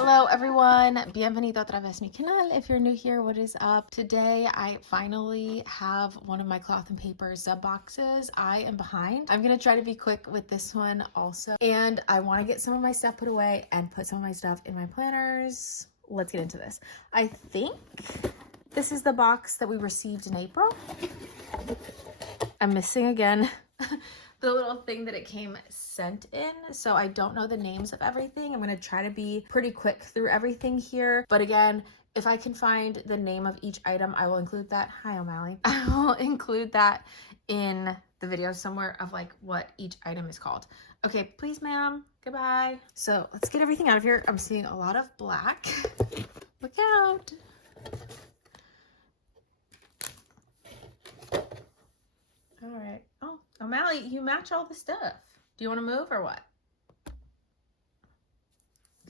Hello everyone, bienvenido otra vez mi canal. If you're new here, what is up? Today I finally have one of my cloth and paper Zeb boxes. I am behind. I'm gonna try to be quick with this one also. And I wanna get some of my stuff put away and put some of my stuff in my planners. Let's get into this. I think this is the box that we received in April. I'm missing again the little thing that it came sent in, so I don't know the names of everything. I'm going to try to be pretty quick through everything here, but again, if I can find the name of each item, I will include that. Hi, O'Malley. I will include that in the video somewhere of like what each item is called. Okay, please, ma'am. Goodbye. So let's get everything out of here. I'm seeing a lot of black. Look out. All right. Oh, O'Malley, you match all the stuff. Do you want to move or what?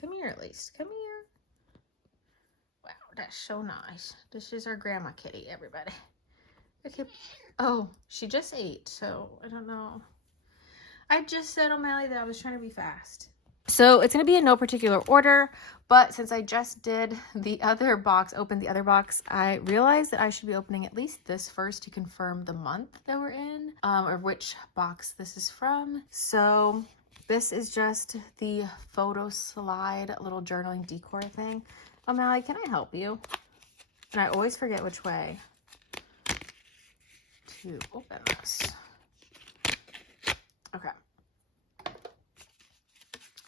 Come here at least. Come here. Wow, that's so nice. This is our grandma kitty, everybody. Okay. Oh, she just ate, so I don't know. I just said, O'Malley, that I was trying to be fast. So it's going to be in no particular order, but since I just did the other box, opened the other box, I realized that I should be opening at least this first to confirm the month that we're in, or which box this is from. So this is just the photo slide little journaling decor thing. O'Malley, can I help you? And I always forget which way to open this. Okay.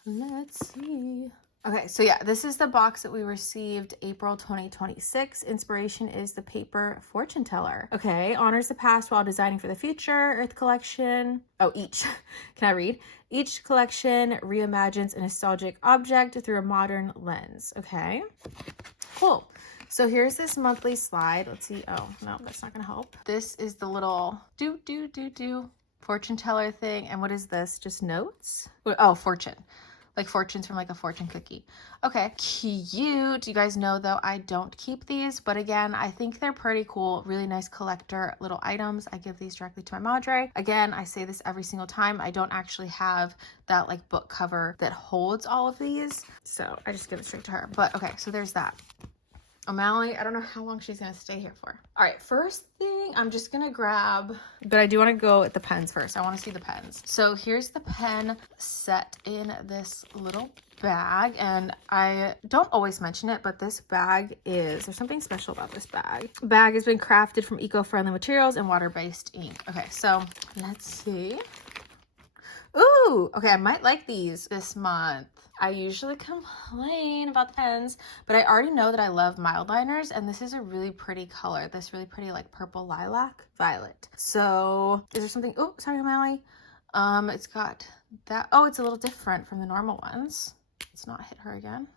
Let's see. Okay, so yeah, this is the box that we received April 2026. Inspiration is the paper fortune teller. Okay, honors the past while designing for the future. Earth collection. Oh, each. Can I read? Each collection reimagines a nostalgic object through a modern lens. Okay, cool. So here's this monthly slide. Let's see. Oh, no, that's not going to help. This is the little fortune teller thing. And what is this? Just notes? Oh, fortune. Like fortunes from like a fortune cookie. Okay, cute. You guys know though I don't keep these, but again, I think they're pretty cool. Really nice collector little items. I give these directly to my madre. Again, I say this every single time. I don't actually have that like book cover that holds all of these, so I just give it straight to her. But okay, so there's that. O'Malley, I don't know how long she's gonna stay here for. All right, first thing I'm just gonna grab, but I do want to go at the pens first. I want to see the pens. So here's the pen set in this little bag, and I don't always mention it, but this bag there's something special about this bag. The bag has been crafted from eco-friendly materials and water-based ink. Okay, so let's see. Ooh, okay, I might like these this month. I usually complain about the pens, but I already know that I love Mildliners, and this is a really pretty color. This really pretty like purple lilac violet. So is there something, oh, sorry, O'Malley. It's got that, oh, it's a little different from the normal ones. Let's not hit her again.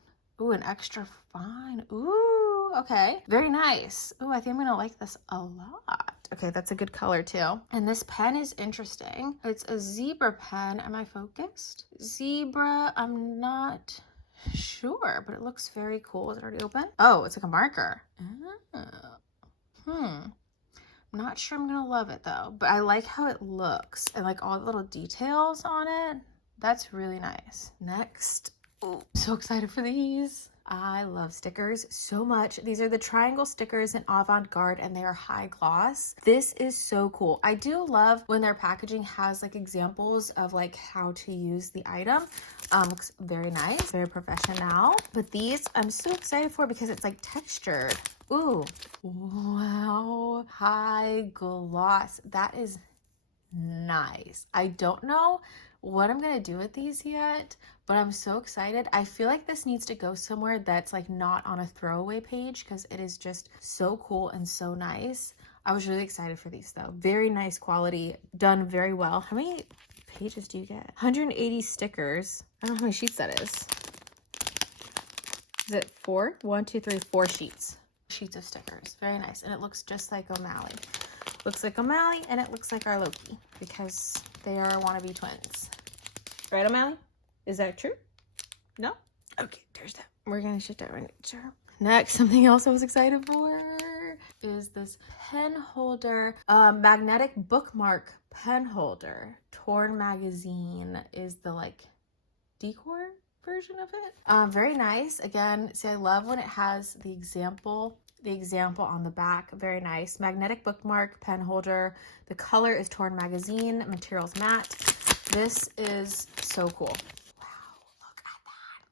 Ooh, an extra fine. Ooh, okay. Very nice. Ooh, I think I'm gonna like this a lot. Okay, that's a good color too. And this pen is interesting. It's a zebra pen. Am I focused? Zebra, I'm not sure, but it looks very cool. Is it already open? Oh, it's like a marker. Oh. I'm not sure I'm gonna love it though, but I like how it looks and like all the little details on it. That's really nice. Next. Oh, so excited for these. I love stickers so much. These are the triangle stickers in Avant Garde, and they are high gloss. This is so cool. I do love when their packaging has like examples of like how to use the item. Looks very nice, very professional. But these I'm so excited for because it's like textured. Ooh, wow, high gloss. That is nice. I don't know what I'm gonna do with these yet, but I'm so excited. I feel like this needs to go somewhere that's like not on a throwaway page because it is just so cool and so nice. I was really excited for these though. Very nice quality, done very well. How many pages do you get? 180 stickers. I don't know how many sheets that is. Is it 4? 1, 2, 3, 4 sheets. Sheets of stickers. Very nice. And it looks just like O'Malley. Looks like O'Malley, and it looks like our Loki because they are wannabe twins. Right, O'Malley? Is that true? No? Okay, there's that. We're gonna shut that right now. Next, something else I was excited for is this pen holder, magnetic bookmark pen holder. Torn magazine is the like decor version of it. Very nice. Again, see, I love when it has the example on the back. Very nice. Magnetic bookmark, pen holder. The color is Torn Magazine. Materials matte. This is so cool. Wow, look at that.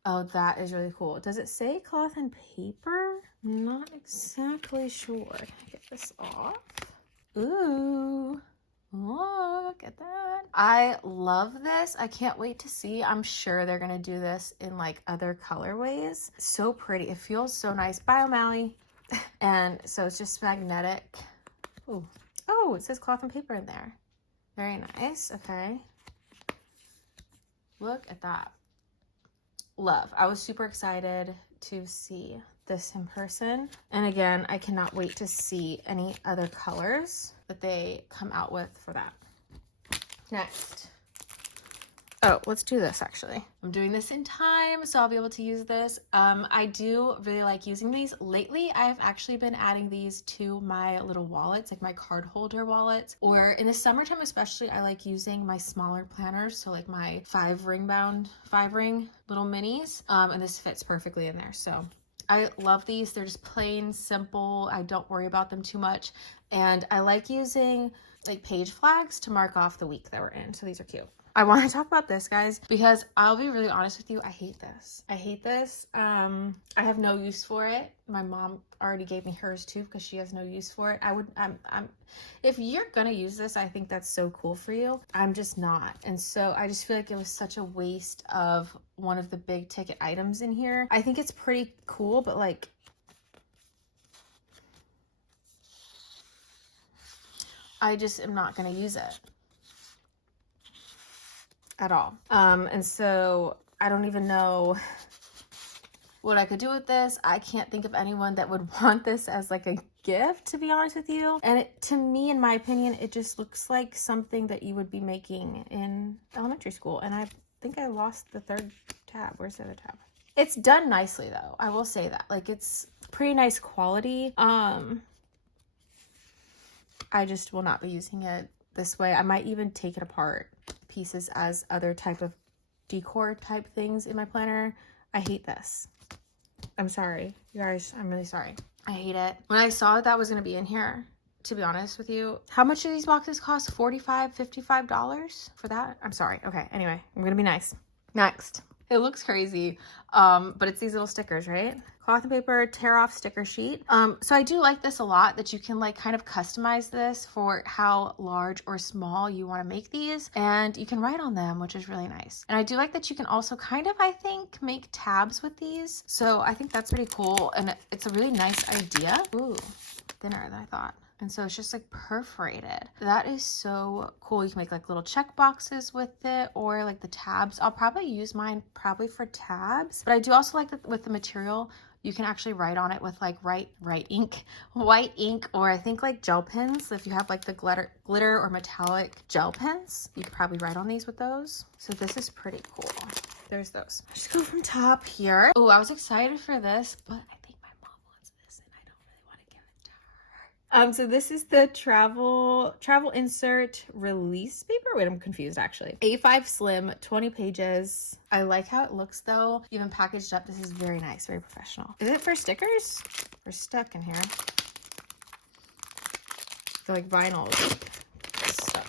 Oh, that is really cool. Does it say cloth and paper? Not exactly sure. Can I get this off? Ooh. Look at that. I love this. I can't wait to see. I'm sure they're going to do this in like other colorways. So pretty. It feels so nice. Bye, O'Malley. And so it's just magnetic. Ooh. Oh, it says cloth and paper in there. Very nice. Okay. Look at that. Love. I was super excited to see this in person. And again, I cannot wait to see any other colors that they come out with for that. Next. Oh, let's do this actually. I'm doing this in time, so I'll be able to use this. I do really like using these. Lately, I've actually been adding these to my little wallets, like my card holder wallets. Or in the summertime especially, I like using my smaller planners, so like my 5-ring little minis. And this fits perfectly in there, so I love these. They're just plain, simple. I don't worry about them too much. And I like using like page flags to mark off the week that we're in. So these are cute. I want to talk about this, guys, because I'll be really honest with you. I hate this. I hate this. I have no use for it. My mom already gave me hers too because she has no use for it. If you're gonna use this, I think that's so cool for you. I'm just not. And so I just feel like it was such a waste of one of the big ticket items in here. I think it's pretty cool, but like, I just am not gonna use it at all. And so I don't even know what I could do with this. I can't think of anyone that would want this as like a gift, to be honest with you. And to me, in my opinion, it just looks like something that you would be making in elementary school. And I think I lost the third tab. Where's the other tab? It's done nicely though. I will say that. Like, it's pretty nice quality. I just will not be using it this way. I might even take it apart pieces as other type of decor type things in my planner. I hate this. I'm sorry, you guys. I'm really sorry. I hate it. When I saw that was going to be in here, to be honest with you, how much do these boxes cost? $45, $55 for that? I'm sorry. Okay, anyway, I'm going to be nice. Next. It looks crazy, but it's these little stickers, right? Cloth and paper tear off sticker sheet. So I do like this a lot, that you can like kind of customize this for how large or small you want to make these, and you can write on them, which is really nice. And I do like that you can also kind of, I think, make tabs with these. So I think that's pretty cool, and it's a really nice idea. Ooh, thinner than I thought. And so it's just like perforated. That is so cool. You can make like little check boxes with it, or like the tabs. I'll probably use mine probably for tabs, but I do also like that with the material, you can actually write on it with like white ink, or I think like gel pens. If you have like the glitter or metallic gel pens, you could probably write on these with those. So this is pretty cool. There's those. I'll just go from top here. Oh, I was excited for this, but I think my mom wants this and I don't really want to give it to her. So this is the travel insert release paper. Wait, I'm confused actually. A5 slim, 20 pages. I like how it looks though, even packaged up. This is very nice, very professional. Is it for stickers? We're stuck in here. The like vinyl is stuck.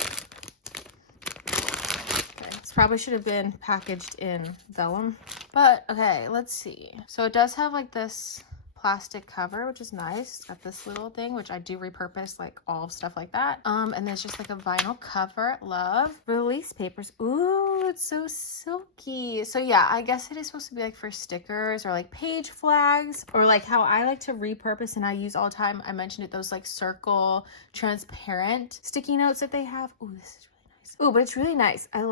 Okay, this probably should have been packaged in vellum. But okay, let's see. So it does have like this plastic cover, which is nice. It's got this little thing, which I do repurpose like all stuff like that. And there's just like a vinyl cover. Love. Release papers. Ooh, it's so silky. So yeah, I guess it is supposed to be like for stickers or like page flags, or like how I like to repurpose and I use all the time. I mentioned it, those like circle transparent sticky notes that they have. Ooh, this is really nice. Ooh, but it's really nice. I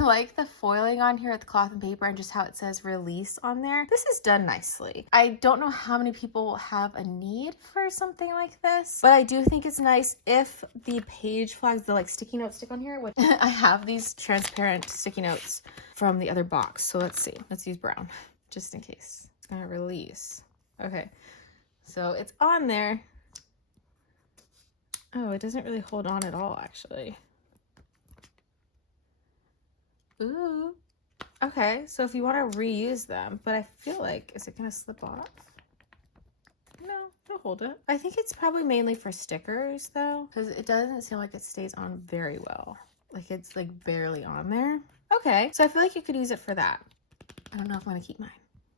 like the foiling on here with cloth and paper and just how it says release on there. This is done nicely. I don't know how many people have a need for something like this, but I do think it's nice if the page flags, the like sticky notes stick on here, which I have these transparent sticky notes from the other box. So let's see. Let's use brown just in case. It's gonna release. Okay. So it's on there. Oh, it doesn't really hold on at all actually. Ooh, Okay, so if you want to reuse them, but I feel like, is it going to slip off? No, it'll hold it. I think it's probably mainly for stickers though, because it doesn't seem like it stays on very well. Like it's like barely on there. Okay, so I feel like you could use it for that. I don't know if I'm going to keep mine.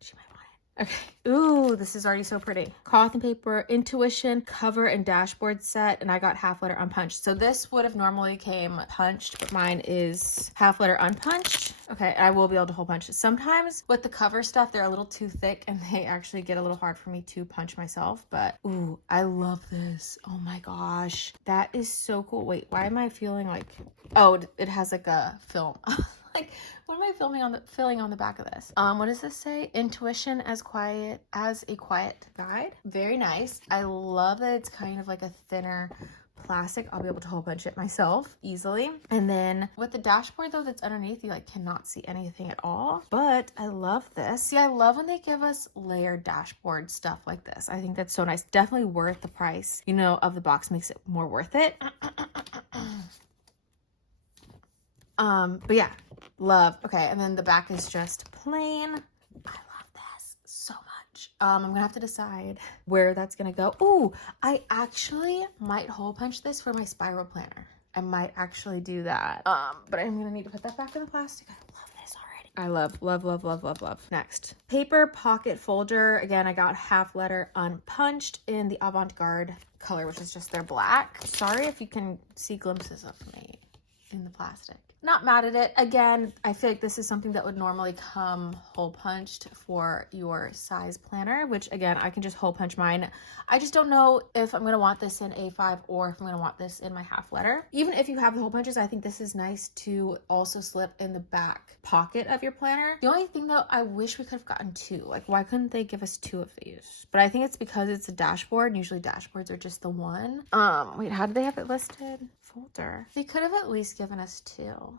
She might want it. Okay. Ooh, this is already so pretty. Cloth and paper, intuition, cover and dashboard set, and I got half letter unpunched. So this would have normally came punched, but mine is half letter unpunched. Okay, I will be able to hole punch it. Sometimes with the cover stuff, they're a little too thick and they actually get a little hard for me to punch myself, but ooh, I love this. Oh my gosh, that is so cool. Wait, why am I feeling like, oh, it has like a film. Like, what am I filling on the back of this? What does this say? Intuition as a quiet guide. Very nice. I love that it's kind of like a thinner plastic. I'll be able to hole punch it myself easily. And then with the dashboard though that's underneath, you like cannot see anything at all. But I love this. See, I love when they give us layered dashboard stuff like this. I think that's so nice. Definitely worth the price, you know, of the box. Makes it more worth it. But yeah, love. Okay, and then the back is just plain. I love this so much. I'm gonna have to decide where that's gonna go. Ooh, I actually might hole punch this for my spiral planner. I might actually do that. But I'm gonna need to put that back in the plastic. I love this already. I love. Next, paper pocket folder. Again, I got half letter unpunched in the avant-garde color, which is just their black. Sorry if you can see glimpses of me in the plastic. Not mad at it. Again, I feel like this is something that would normally come hole punched for your size planner, which again, I can just hole punch mine. I just don't know if I'm going to want this in A5 or if I'm going to want this in my half letter. Even if you have the hole punches, I think this is nice to also slip in the back pocket of your planner. The only thing though, I wish we could have gotten two. Like, why couldn't they give us two of these? But I think it's because it's a dashboard, and usually dashboards are just the one. Wait, how did they have it listed? Folder. They could have at least given us two.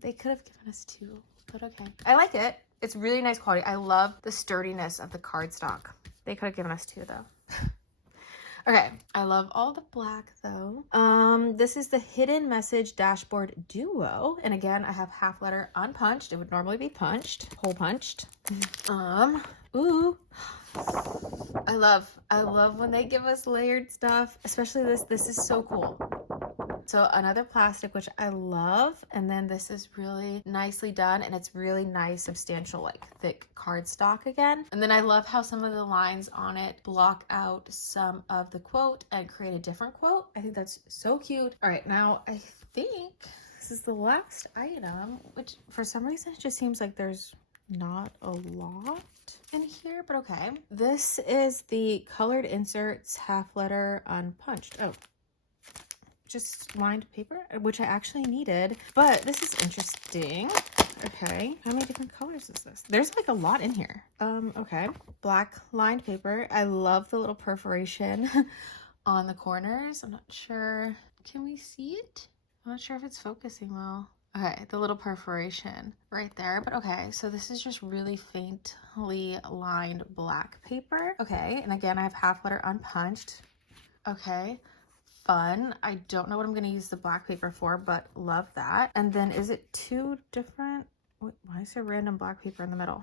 They could have given us two, but okay. I like it. It's really nice quality. I love the sturdiness of the cardstock. They could have given us two though. Okay, I love all the black though. This is the Hidden Message Dashboard Duo, and again, I have half letter unpunched. It would normally be punched, hole punched. Ooh. I love when they give us layered stuff, especially this. This is so cool. So another plastic, which I love. And then this is really nicely done, and it's really nice, substantial, like thick cardstock again. And then I love how some of the lines on it block out some of the quote and create a different quote. I think that's so cute. All right, now I think this is the last item, which for some reason it just seems like there's not a lot in here, but okay. This is the colored inserts half letter unpunched. Oh, just lined paper, which I actually needed, but this is interesting. Okay, how many different colors is this? There's like a lot in here. Okay, black lined paper. I love the little perforation on the corners. I'm not sure, can we see it? I'm not sure if it's focusing well. Okay, the little perforation right there, but okay, so this is just really faintly lined black paper. Okay, and again, I have half letter unpunched. Okay, fun. I don't know what I'm going to use the black paper for, but love that. And then is it two different? Wait, why is there random black paper in the middle?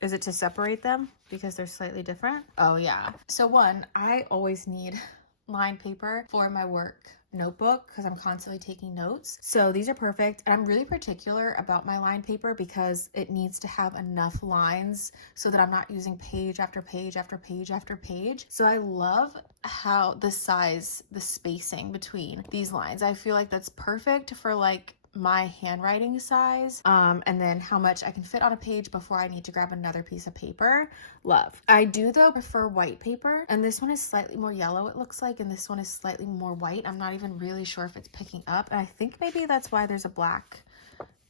Is it to separate them because they're slightly different? Oh yeah. So one, I always need lined paper for my work notebook because I'm constantly taking notes. So these are perfect. And I'm really particular about my lined paper because it needs to have enough lines so that I'm not using page after page after page after page. So I love how the size, the spacing between these lines. I feel like that's perfect for like my handwriting size, and then how much I can fit on a page before I need to grab another piece of paper. Love. I do though prefer white paper, and this one is slightly more yellow it looks like, and this one is slightly more white. I'm not even really sure if it's picking up, and I think maybe that's why there's a black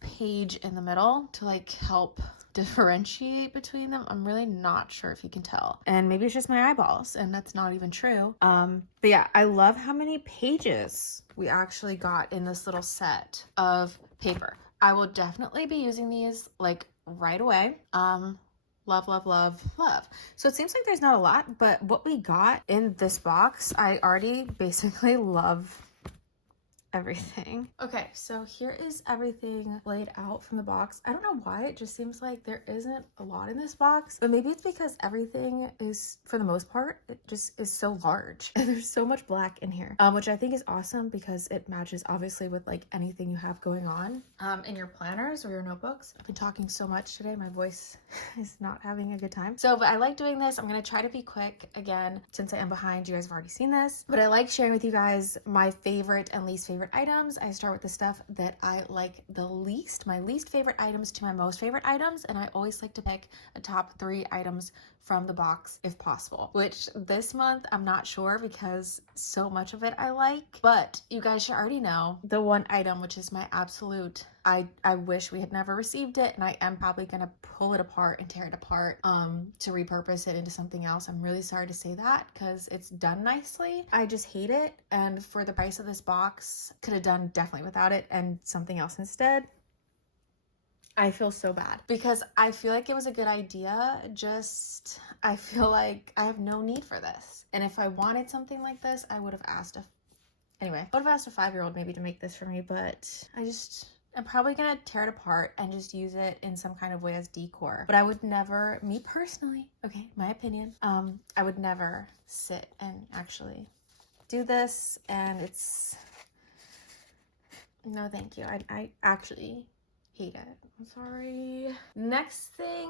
page in the middle to like help differentiate between them. I'm really not sure if you can tell, and maybe it's just my eyeballs, and that's not even true. But yeah, I love how many pages we actually got in this little set of paper. I will definitely be using these like right away. Love, love, love, love. So it seems like there's not a lot, but what we got in this box, I already basically love everything. Okay, so here is everything laid out from the box. I don't know why, it just seems like there isn't a lot in this box, but maybe it's because everything is, for the most part, it just is so large and there's so much black in here, which I think is awesome because it matches obviously with like anything you have going on in your planners or your notebooks. I've been talking so much today, my voice is not having a good time. So, but I like doing this. I'm gonna try to be quick again, since I am behind. You guys have already seen this, but I like sharing with you guys my favorite and least favorite items. I start with the stuff that I like the least, my least favorite items to my most favorite items, and I always like to pick a top 3 items from the box if possible, which this month I'm not sure because so much of it I like, but you guys should already know the one item which is my absolute, I wish we had never received it, and I am probably gonna pull it apart and tear it apart to repurpose it into something else. I'm really sorry to say that because it's done nicely. I just hate it, and for the price of this box, could have done definitely without it and something else instead. I feel so bad because I feel like it was a good idea, just I feel like I have no need for this. And if I wanted something like this, I would have asked I would have asked a 5-year-old maybe to make this for me, but I'm probably gonna tear it apart and just use it in some kind of way as decor. But I would never, me personally, okay, my opinion, I would never sit and actually do this, and it's, no thank you. I actually hate it. I'm sorry. Next thing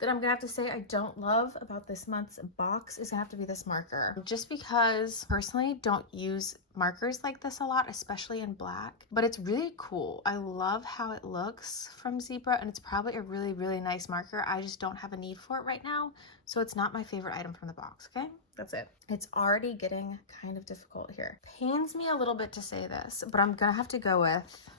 that I'm gonna have to say I don't love about this month's box is gonna have to be this marker. Just because personally don't use markers like this a lot, especially in black, but it's really cool. I love how it looks from Zebra, and it's probably a really, really nice marker. I just don't have a need for it right now, so it's not my favorite item from the box, okay? That's it. It's already getting kind of difficult here. Pains me a little bit to say this, but I'm gonna have to go with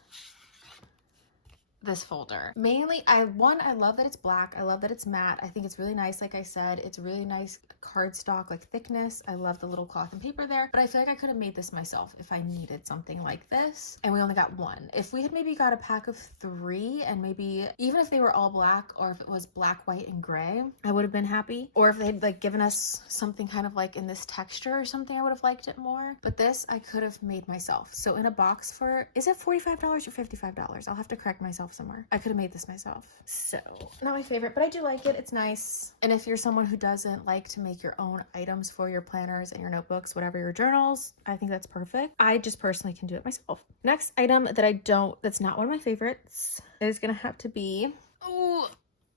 this folder. Mainly, I love that it's black. I love that it's matte. I think it's really nice. Like I said, it's really nice cardstock, like thickness. I love the little cloth and paper there, but I feel like I could have made this myself if I needed something like this, and we only got one. If we had maybe got a pack of 3, and maybe even if they were all black, or if it was black, white, and gray, I would have been happy. Or if they'd like given us something kind of like in this texture or something, I would have liked it more. But this I could have made myself. So in a box for, is it $45 or $55? I'll have to correct myself somewhere. I could have made this myself. So not my favorite, but I do like it. It's nice. And if you're someone who doesn't like to make your own items for your planners and your notebooks, whatever, your journals, I think that's perfect. I just personally can do it myself. Next item that that's not one of my favorites is gonna have to be, oh,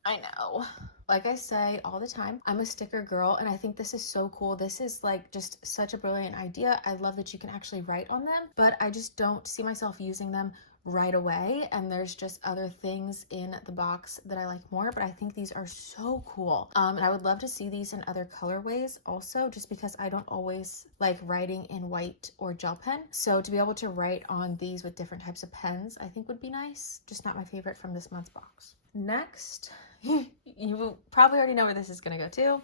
I know. Like I say all the time, I'm a sticker girl, and I think this is so cool. This is like just such a brilliant idea. I love that you can actually write on them, but I just don't see myself using them right away, and there's just other things in the box that I like more, but I think these are so cool. And I would love to see these in other colorways also, just because I don't always like writing in white or gel pen. So to be able to write on these with different types of pens, I think would be nice. Just not my favorite from this month's box. Next, you probably already know where this is gonna go to.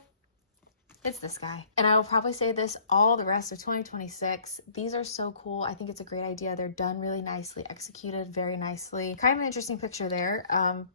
It's this guy. And I will probably say this all the rest of 2026. These are so cool. I think it's a great idea. They're done really nicely, executed very nicely. Kind of an interesting picture there,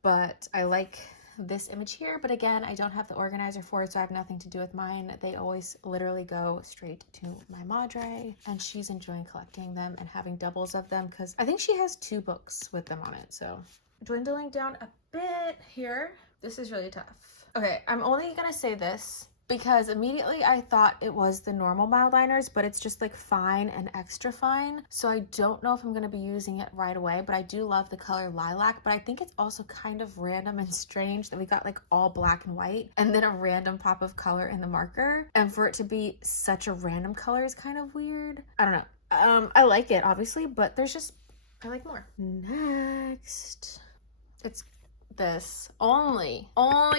but I like this image here. But again, I don't have the organizer for it, so I have nothing to do with mine. They always literally go straight to my madre, and she's enjoying collecting them and having doubles of them because I think she has 2 books with them on it. So dwindling down a bit here. This is really tough. Okay, I'm only gonna say this because immediately I thought it was the normal Mildliners, but it's just like fine and extra fine. So I don't know if I'm gonna be using it right away, but I do love the color lilac. But I think it's also kind of random and strange that we got like all black and white and then a random pop of color in the marker. And for it to be such a random color is kind of weird. I don't know. I like it obviously, but there's just, I like more. Next, it's this only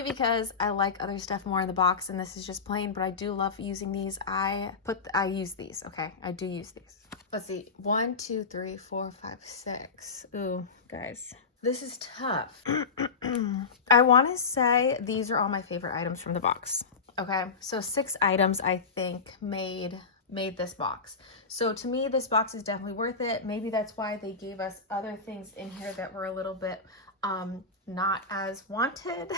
because I like other stuff more in the box, and this is just plain, but I do love using these. I use these. Okay, I do use these. Let's see, 1 2 3 4 5 6. Ooh, guys, this is tough. I want to say these are all my favorite items from the box. Okay, so 6 items I think made this box. So to me, this box is definitely worth it. Maybe that's why they gave us other things in here that were a little bit not as wanted,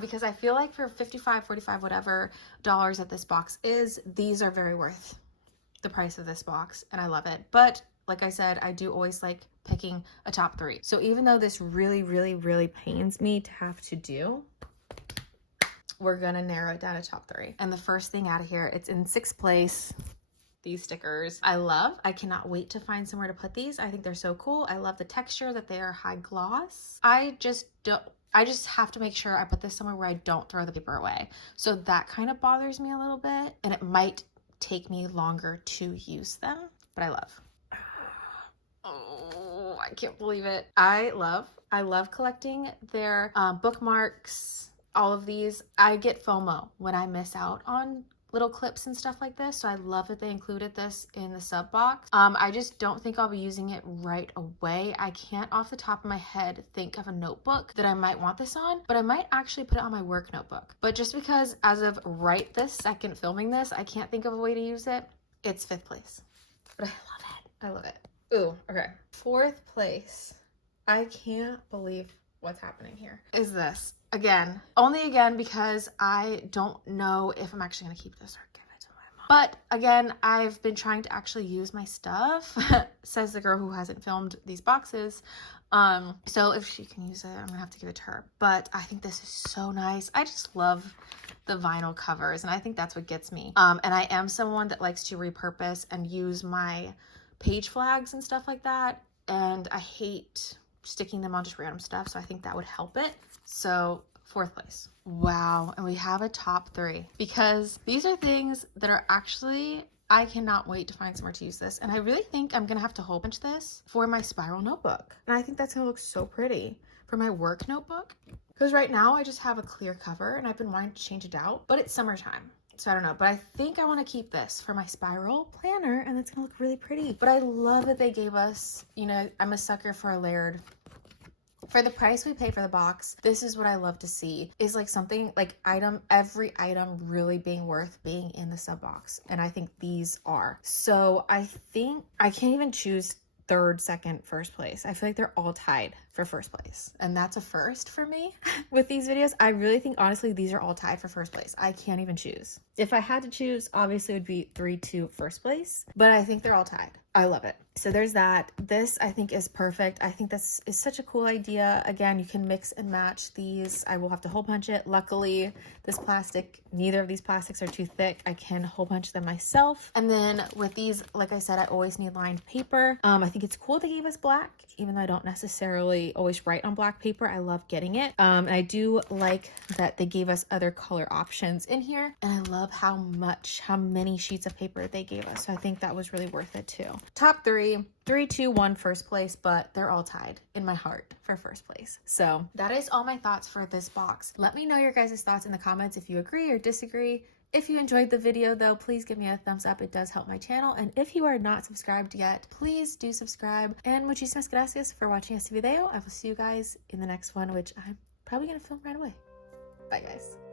because I feel like for $55, $45, whatever dollars that this box is, these are very worth the price of this box, and I love it. But like I said, I do always like picking a top 3. So even though this really pains me to have to do, we're gonna narrow it down to top 3. And the first thing out of here, it's in 6th place. These stickers I cannot wait to find somewhere to put these. I think they're so cool. I love the texture, that they are high gloss. I just have to make sure I put this somewhere where I don't throw the paper away. So that kind of bothers me a little bit, and it might take me longer to use them, but I love. Oh, I can't believe it. I love collecting their bookmarks, all of these. I get FOMO when I miss out on little clips and stuff like this, so I love that they included this in the sub box. I just don't think I'll be using it right away. I can't off the top of my head think of a notebook that I might want this on, but I might actually put it on my work notebook. But just because as of right this second filming this, I can't think of a way to use it, it's 5th place. But I love it. Ooh, okay. 4th place. I can't believe what's happening here. Is this. Only because I don't know if I'm actually gonna keep this or give it to my mom. But again, I've been trying to actually use my stuff, says the girl who hasn't filmed these boxes. So if she can use it, I'm gonna have to give it to her. But I think this is so nice. I just love the vinyl covers, and I think that's what gets me. And I am someone that likes to repurpose and use my page flags and stuff like that, and I hate sticking them on just random stuff, so I think that would help it. So 4th place. Wow. And we have a top 3, because these are things that are actually, I cannot wait to find somewhere to use this. And I really think I'm gonna have to hole punch this for my spiral notebook, and I think that's gonna look so pretty for my work notebook, because right now I just have a clear cover and I've been wanting to change it out, but it's summertime, so I don't know. But I think I want to keep this for my spiral planner, and it's gonna look really pretty. But I love that they gave us, you know, I'm a sucker for a layered. For the price we pay for the box, this is what I love to see, is like something like every item really being worth being in the sub box. And I think these are. So I think I can't even choose 3rd, 2nd, 1st place. I feel like they're all tied for 1st place. And that's a first for me with these videos. I really think, honestly, these are all tied for 1st place. I can't even choose. If I had to choose, obviously it would be 3 to 1st place, but I think they're all tied. I love it. So there's that. This I think is perfect. I think this is such a cool idea. Again, you can mix and match these. I will have to hole punch it. Luckily, this plastic, neither of these plastics are too thick. I can hole punch them myself. And then with these, like I said, I always need lined paper. I think it's cool they gave us black, even though I don't necessarily always write on black paper. I love getting it. And I do like that they gave us other color options in here. And I love how many sheets of paper they gave us. So I think that was really worth it too. Top 3, 3, 2, 1, 1st place, but they're all tied in my heart for 1st place. So that is all my thoughts for this box. Let me know your guys' thoughts in the comments if you agree or disagree. If you enjoyed the video though, please give me a thumbs up. It does help my channel. And if you are not subscribed yet, please do subscribe. And muchísimas gracias for watching este video. I will see you guys in the next one, which I'm probably gonna film right away. Bye guys.